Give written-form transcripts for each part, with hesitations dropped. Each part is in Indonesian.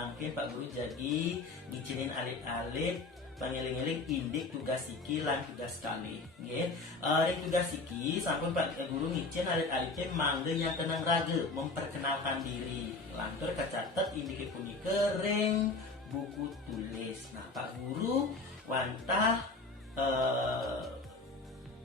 mangkin Pak Guru jadi ngicinin alit-alit pangeling-eling indik tugas iki lan tugas kali nggih. Tugas iki sampun Pak Guru ngicin alit-alite mangga yang kenang raga memperkenalkan diri. Lantur kacatet indik punika ring buku tulis. Nah, Pak Guru wantah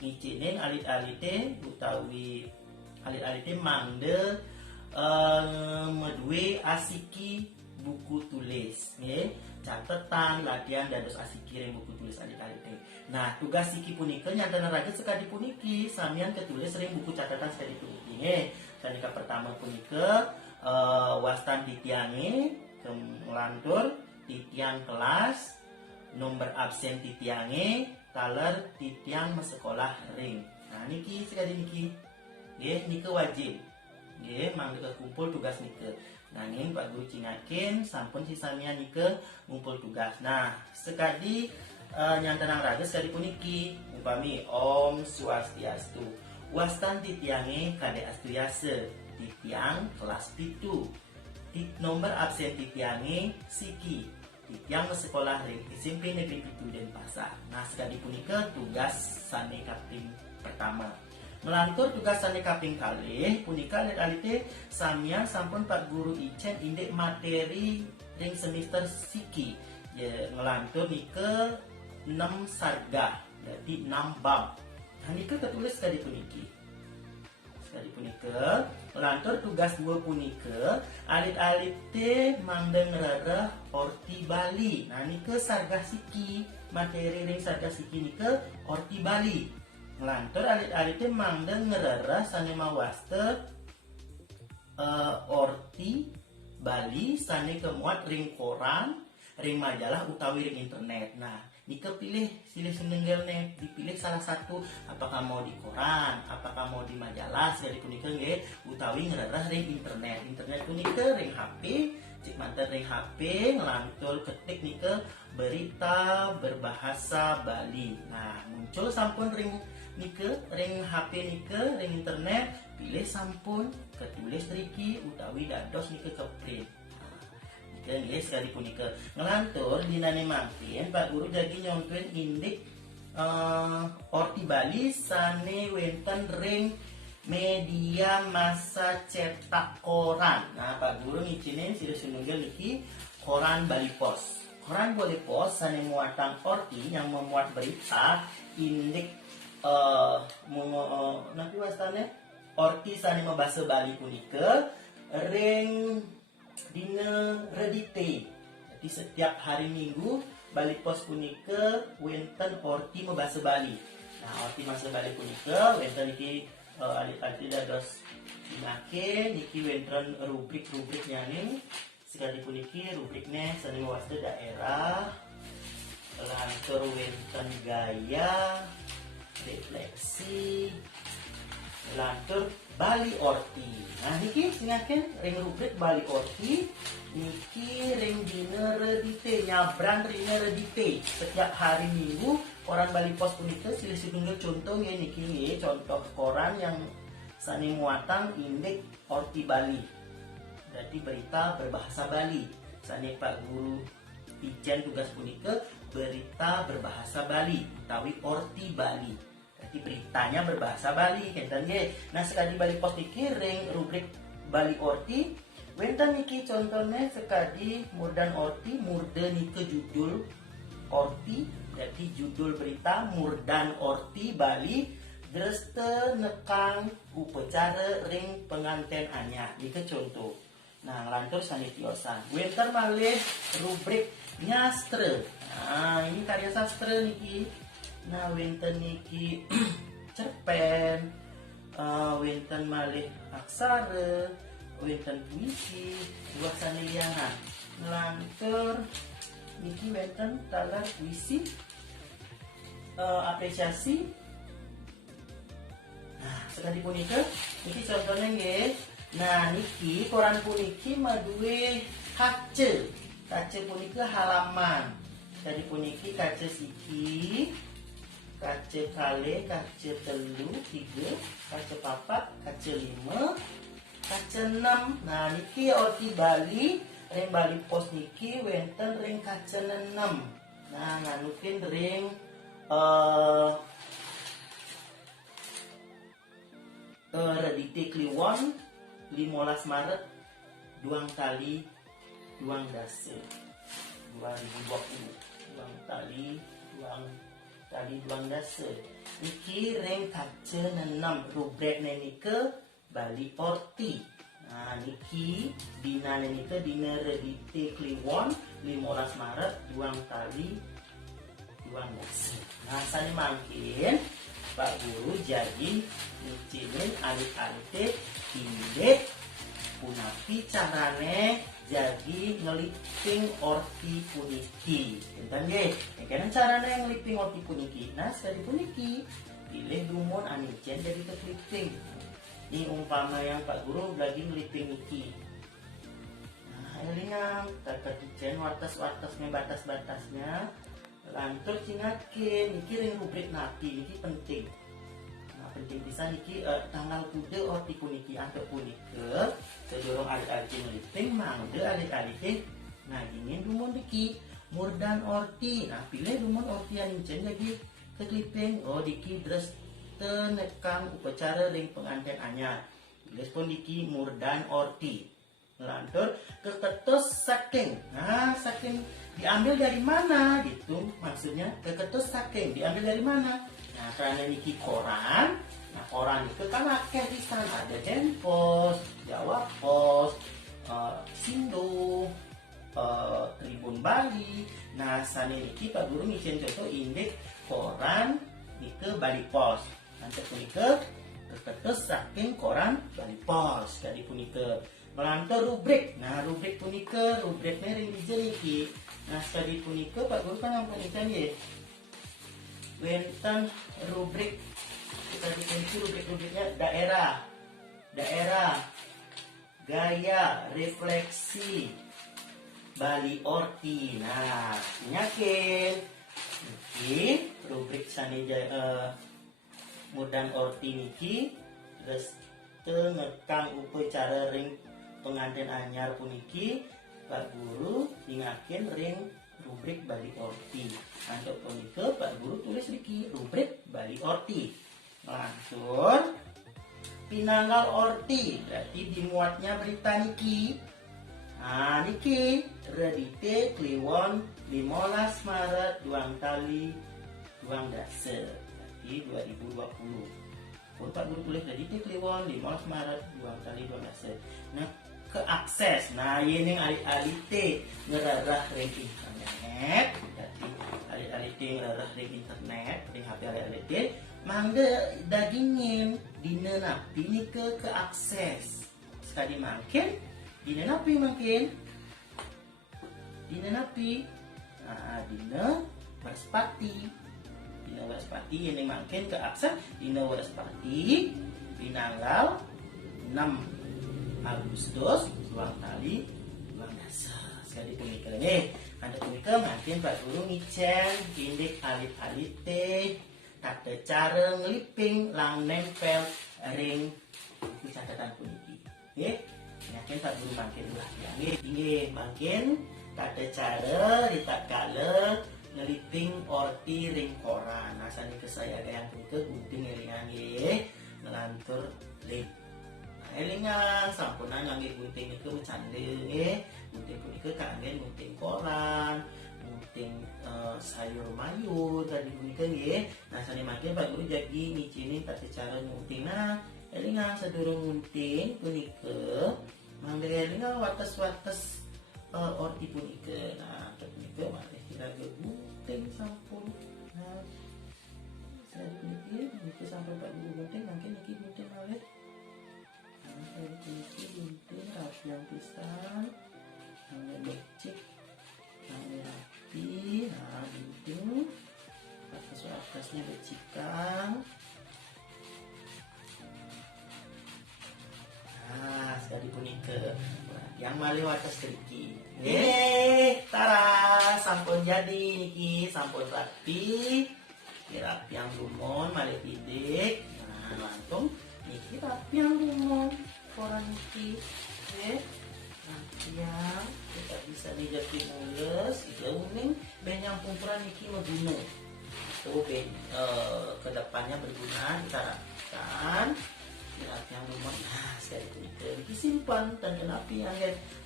ngicinin alit-alite utawi alit-alite mangga medue asiki buku tulis nggih. Catetan, latihan, dados asiki ring buku tulis alit-alite. Nah, tugas iki punika nyantana raga sekadi puniki samian ketulis ring buku catatan sekadi puniki nggih. Sanika pertama punika wastan titiange ngelantur titiang kelas, nomor absen titiange, taler titiang mesekolah ring. Nah, niki sekadi niki. Nggih, niki wajib. Nggih, mangga kumpul tugas niki. Nanging Pak Guru cingakin sampun sisanya nike ngumpul tugas. Nah, sekadi nyantenang raga sekadi puniki upami Om Swastiastu. Wastan titiange kade astuyase titiang kelas pitu. Nomor absen titiange siki. Titiang sekolah ring SMP Negeri Pitu Denpasar. Nah, sekadi punika tugas sane kaping pertama. Melantur tugas sane kaping kalih punika alit-alite samian sampun Pak Guru icen indek materi ring semester siki. Ya, ngelantur nike 6 sarga, jadi 6 bab. Nah, nike ketulis sekali puniki. Sekali punika melantur tugas 2 punika alit-alite mandeng rarah orti Bali. Nah, nike sarga siki, materi ring sarga siki nike orti Bali. Ngelantur alit-alite mangga ngerara sane mawaste orti Bali sane kemuat ring koran, ring majalah utawi ring internet. Nah, nika pilih silih senenggelne, dipilih salah satu apakah mau di koran, apakah mau di majalah, sekali punika nggih utawi ngerara ring internet. Internet punika ring HP, cek manten ring HP ngelantur ketik nika berita berbahasa Bali. Nah, muncul sampun ring HP nike, ring internet, pilih sampun ketulis triki utawi dados nike keprint. Nah, nggih sekali punika ngelantur dinane mangkin Pak Guru jadi nyontoin indik orti Bali sane wenten ring media massa cetak koran. Nah, Pak Guru ngicinin silih sununggel niki koran Bali Pos. Koran Bali Pos sane muatan orti yang memuat berita indik nanti wastane orti sane membahasa Bali punika ring dina redite. Jadi setiap hari Minggu Bali Pos punika wenten orti membahasa Bali. Nah, orti bahasa Bali punika wenten iki alit-alit dados dinake niki wenten rubrik-rubriknya nih. Sekali puniki rubriknya sane wasta daerah, lantur wenten gaya, refleksi, lantur Bali Orti. Nah, niki singaken ring rubrik Bali Orti, niki ring dina redite, nyabran dina redite. Setiap hari Minggu koran Bali Pos punika silih setunggal contoh ya niki nggih contoh koran yang sani muatan indik Orti Bali. Jadi berita berbahasa Bali. Sani Pak Guru ijen tugas punika berita berbahasa Bali utawi Orti Bali. Jadi beritanya berbahasa Bali kenten nggih. Nah, sekali Bali Pos iki ring rubrik Bali Orti wenten niki contohnya sekadi Murdan Orti, murde nike judul Orti. Jadi judul berita Murdan Orti Bali dreste nekang upacara ring penganten anyar. Nike contoh. Nah, lantur sanitiosan. Wenten malih rubrik nyastra. Nah, ini karya sastra niki. Nah, wenten niki cerpen, wenten malih aksara, wenten puisi, buat saneliana. Lantur niki wenten talar puisi, apresiasi. Nah, sekali punika niki contohnya nggih. Nah, niki koran puniki maduwe kaca. Kaca punika halaman. Jadi puniki kaca siki, kaca kali, kaca telu, 3, kaca papat, kaca 5, kaca 6. Nah, niki orti Bali ring bali pos niki wenten ring kaca 6. Nah nganukin ring redite kliwon 15 Maret duang tali duang dase 2020 duang dase iki ring kaca 6 rubrek nike bali orti. Nah niki dina nike dina redite kliwon 15 Maret duang tali duang dase. Nah sani mangkin Pak Guru jadi ngicinin alit-alite indek punapi carane jadi ngeliping orti puniki. Enten nggih, kene carane ngeliping orti puniki. Nah, sekali puniki pilih dumon anicen jadi kekliping. Ini umpama yang Pak Guru lagi ngeliping niki. Nah, elingan takadicen watas-watasnya batas-batasnya lantur cingakin niki ring rubrik napi niki penting. Nah, penting bisa niki tanggal kude orti puniki antuk punike sedorong alit-alit ngeliping mangde alit-alit nah ingin dumon diki murdan orti. Nah pilih dumon orti yang incen jadi kekliping. Oh diki dres tenekang upacara ring pengantin anyar pilih pun diki murdan orti lantur keketus saking. Nah saking diambil dari mana gitu maksudnya keketus saking diambil dari mana. Nah karena niki koran. Nah koran itu kan akeh di sana ada Denpos, Jawa Pos, Sindo, Tribun Bali. Nah sani niki Pak Guru ngicen contoh indek koran nike Bali Pos. Nanti punike keketus saking koran Bali Pos. Jadi punike melantar rubrik. Nah rubrik punike rubriknya ring niki. Nah sekali punike Pak Guru kan yang punikan ya. Wenten rubrik kita bikin rubrik-rubriknya daerah, gaya, refleksi, Bali orti. Nah nyakin niki rubrik sani mudan orti niki terus ngekang upacara ring pengantin anyar puniki Pak Guru ingakin ring rubrik Bali orti. Untuk punike Pak Guru tulis niki rubrik Bali orti. Lantur pinanggal orti berarti dimuatnya berita niki. Nah niki redite kliwon 15 Maret duang tali duang dase berarti 2020. Pun Pak Guru tulis redite kliwon 15 Maret duang tali duang dase. Nah ke akses. Nah ini alit-alite ngerarah ring internet. Berarti alit-alite ngerarah ring internet ring HP alit-alite mangga dagingin dina napi ni ke akses sekali makin dina napi makin dina napi dina warspati ini makin ke akses dina warspati pinanggal 6 Agustus luang tali luang dasar sekali punika nih ada punika makin Pak Guru ngicen tindik alit-alite kata cara ngeliping lang nempel ring buku catatan puniki. Nggih. Yakin Pak Guru makin ulah ya. Nggih, makin kata cara ditatkala ngeliping orti ring koran. Nah sani kesaya yang punika gunting elingan nggih. Ngelantur lip. Nah elingan sampunan ngangge gunting niku candhe nggih. Gunting punika kangge gunting koran. Gunting sayur mayur tadi punika nggih. Nah sani makin Pak Guru jadi ngicinin tata cara ngunting. Nah elingan sedurung ngunting punika mangga elingan wates-wates orti punika. Nah punika malih kira gunting sampun. Nah saya punika sampai Pak Guru gunting mungkin iki gunting malih. Nah saya punika gunting rapian pisan. Mangga becik rapi, nah gitu atasnya becikan. Nah sekali punika yang malih wates kriki tara sampun jadi niki sampun rapi rapi yang lumon malih pidik. Nah langsung niki rapi yang lumon koran niki Yang kita bisa dijadi mulus itu uning benyang pungkuran niki meguna ke depannya berguna kita rapikan yang rumah. Nah saya itu disimpan dan kenapi yang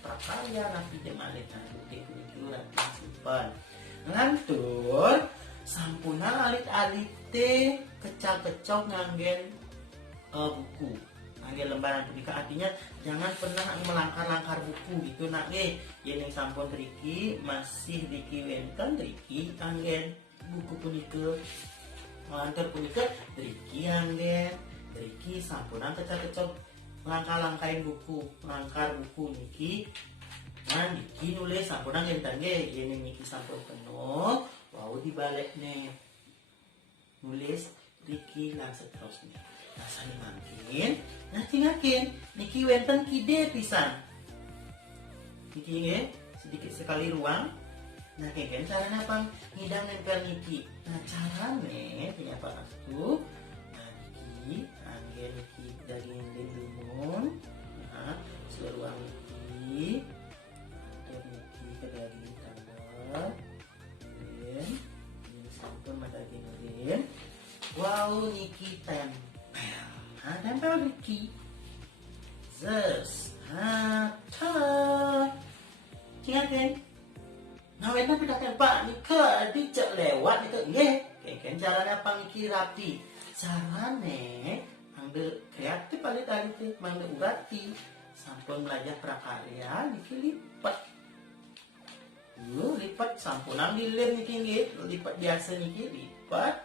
prakarya rapi demalit nah bukti itu rapi simpan ngantur sampuna alit-alit teh kecak-kecok nganggen buku nganggen lembaran punika artinya jangan pernah melangkar-langkar buku gitu nak yang sampun Riki masih Riki wenten Riki nganggen buku punika melantar punika Riki nganggen Riki sampunan kecak-kecok langkah-langkain buku langkar buku niki nah niki nulis sampunan ngenten ini niki sampun penuh wow dibalik nih nulis Riki lang seterusnya nah sani makin nah cingakin niki wenten kide pisan niki nge sedikit sekali ruang nah keken caranya apa ngidang nempel niki nah caranya punya apa aku nah niki angge niki daging limun nah seluruh niki ada niki ke daging tambah ini sampun mata daging lim wow niki tempel nah tempel niki zes nah tada cingakin nah, wena kita tempat ni ke dicek lewat ni ke nggih. Keken caranya pangki rapi. Carane angge kreatif alit-alit mangge urati sampun belajar prakarya niki lipat. Lipat sampunan dilem niki nggih, lipat biasa niki lipat.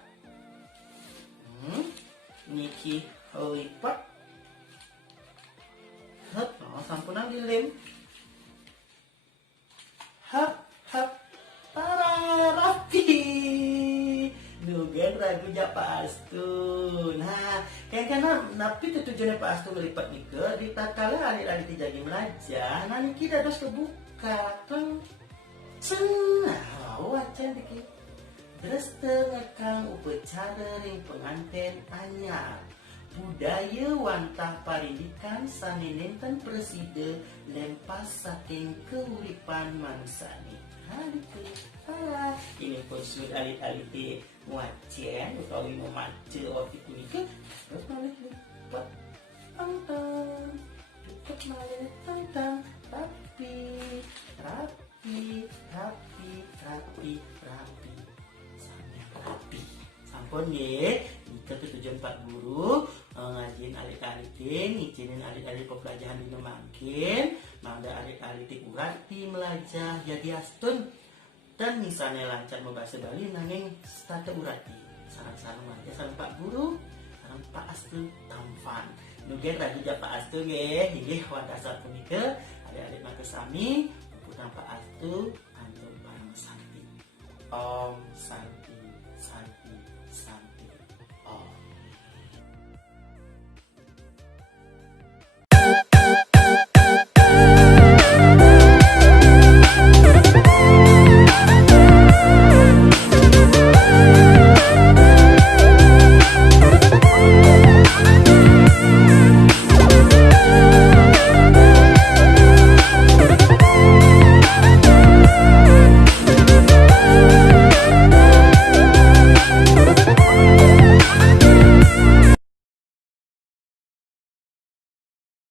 Niki lipat. Hap, sampunan dilem. Hap para rapi nugen ragu Pak Astu nah karena napi tujuannya Pak Astu melipat nika di tatkala adik-adik jadi belajar nah niki dados kebuka kan cenah wacan niki terus tengekang upacara ring pengantin anyar budaya wantah parindikan saninenten preside lempas saking keuripan mangsani ini pun sudah alit-alit wajan utawi memaca waktu punika terus malah lipat tang-tang lipat malah tang-tang rapi sampai rapi sampun nggih nika tujuan Pak Guru ngajin alit-alit ngizinin alit-alit pembelajaran di mangkin mangga alit-alit urati belajar jadi astun dan misalnya lancar membahasa Bali nanging stata urati sarang-sarang aja sarang Pak Guru sarang Pak Astu tampan nugen lagi ja Pak Astu nggih inggih wadasa punika adik-adik maka sami putra Pak Astu antum bareng santi Om Santi Santi Santi